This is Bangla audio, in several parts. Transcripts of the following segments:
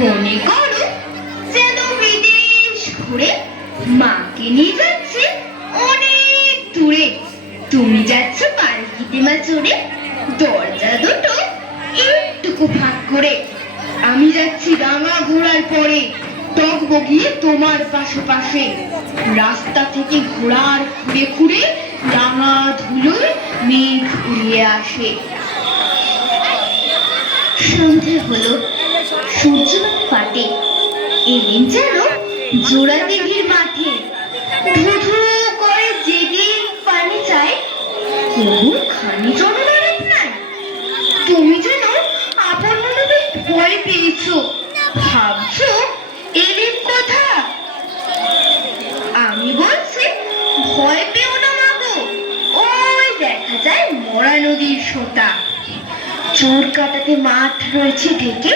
মনে করো যেন বিদেশ ঘুরে মাকে নিয়ে যাচ্ছে অনেক দূরে। তুমি যাচ্ছ পালকিতে মা চড়ে, দরজা দুটো একটুকু ফাঁক করে। আমি যাচ্ছি রাঙা ঘোড়ার পরে, টগবগিয়ে তোমার পাশে পাশে। রাস্তা থেকে ঘোড়ার খুঁড়ে খুঁড়ে রাঙা ধুলোয় মেঘ উড়িয়ে আসে। সন্ধে হলো, সূর্যমান পাটে, এলেন যেন জোড়া দিঘির মাঠে। ধু ধু করে যেদিন পানি চায়, তবু খানি জনমানব নাই। তুমি যেন আপন মনে ভয় পেয়েছো, ভাবছো এলেন কথা। আমি বলছি ভয় পেও না মাগো, ওই দেখা যায় মরা নদীর সোঁতা। চোর কাটাতে মাঠ রয়েছে ঢেকে,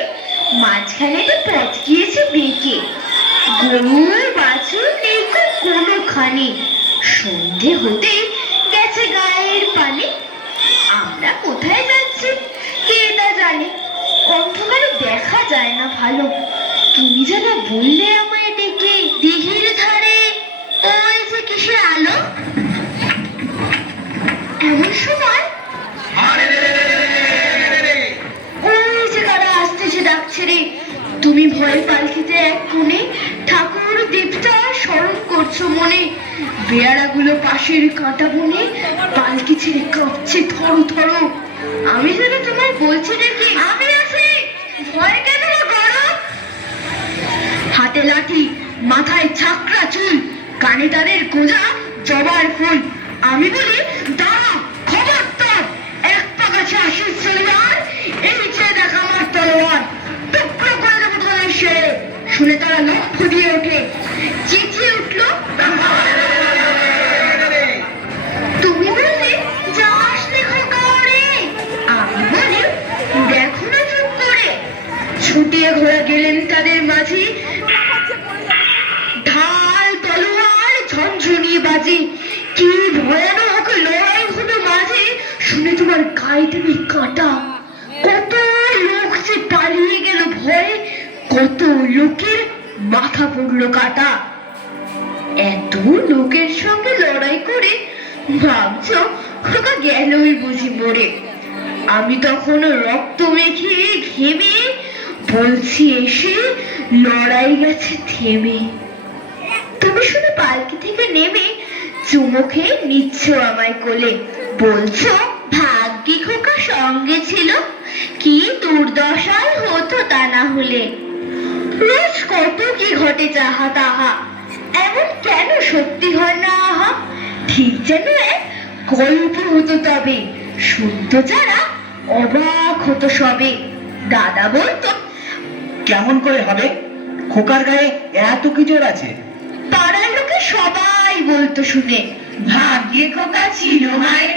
মাঝখানে তো পথ গিয়েছে বেঁকে। গরু বাছুর নেই কোনোখানে, সন্ধে হতে গেছে গায়ের পানি। আমরা কোথায় যাচ্ছি কে তা জানে, অন্ধকারে দেখা যায় না ভালো। তুমি যেন বললে আমায় ডেকে, দিঘির ধারে ওই যে কিসের আলো। এমন সময় তুমি ভয়ে পালকিতে এক কোণে ঠাকুর দেবতা স্মরণ করছো মনে। বেয়ারাগুলো পাশের কাঁটা বনে পালকি ছেড়ে কাঁপছে থর থর। আমি যেন তোমায় বলছি ডেকে, আমি আছি, ভয় কেন করো। হাতে লাঠি, মাথায় ছাকরা চুল, কানে তাদের গোঁজা জবার ফুল। আমি বলি দাঁড়া, খবরদার, এক পা কাছে আসিস ছেলেবার, এই যে দেখা আমার তলোয়ার। শুনে তারা লক্ষ্য দিয়ে ওঠে, চেঁচিয়ে উঠলো, তুমি বললে যাস লেখো করে। আমি বলি দেখো না চুপ করে। ছুটিয়ে ঘোরা গেলেন তাদের মাঝে, ঢাল তলোয়ার ঝনঝনিয়ে বাজে। কি ভয়ানক লড়াই হলো মাঝে, শুনে তোমার গায়ে দেবে কাঁটা। কত লোক যে পালিয়ে গেল ভয়ে, কত লোকের মাথা পড়লো কাটা। এত লোকের সঙ্গে লড়াই করে ভাবছো খোকা গেলই বুঝি মরে। আমি তখন রক্ত মেখে ঘেমে বলছি এসে, লড়াই গেছে থেমে। তুমি শুনে পালকি থেকে নেমে চুমো খেয়ে নিচ্ছ আমায় কোলে, বলছো ভাগ্যি খোকা সঙ্গে ছিল, কি দুর্দশাই হতো তা না হলে। রোজ কত কি ঘটে যাহা তাহা, এমন কেন সত্যি হয় না আহা। ঠিক যেন এক গল্প হতো তবে, শুনত যারা অবাক হতো সবে। দাদা বলতো কেমন করে হবে, খোকার গায়ে এত কি জোর আছে। পাড়ার লোকে সবাই বলতো শুনে, ভাগ্যে খোকা ছিল মায়ের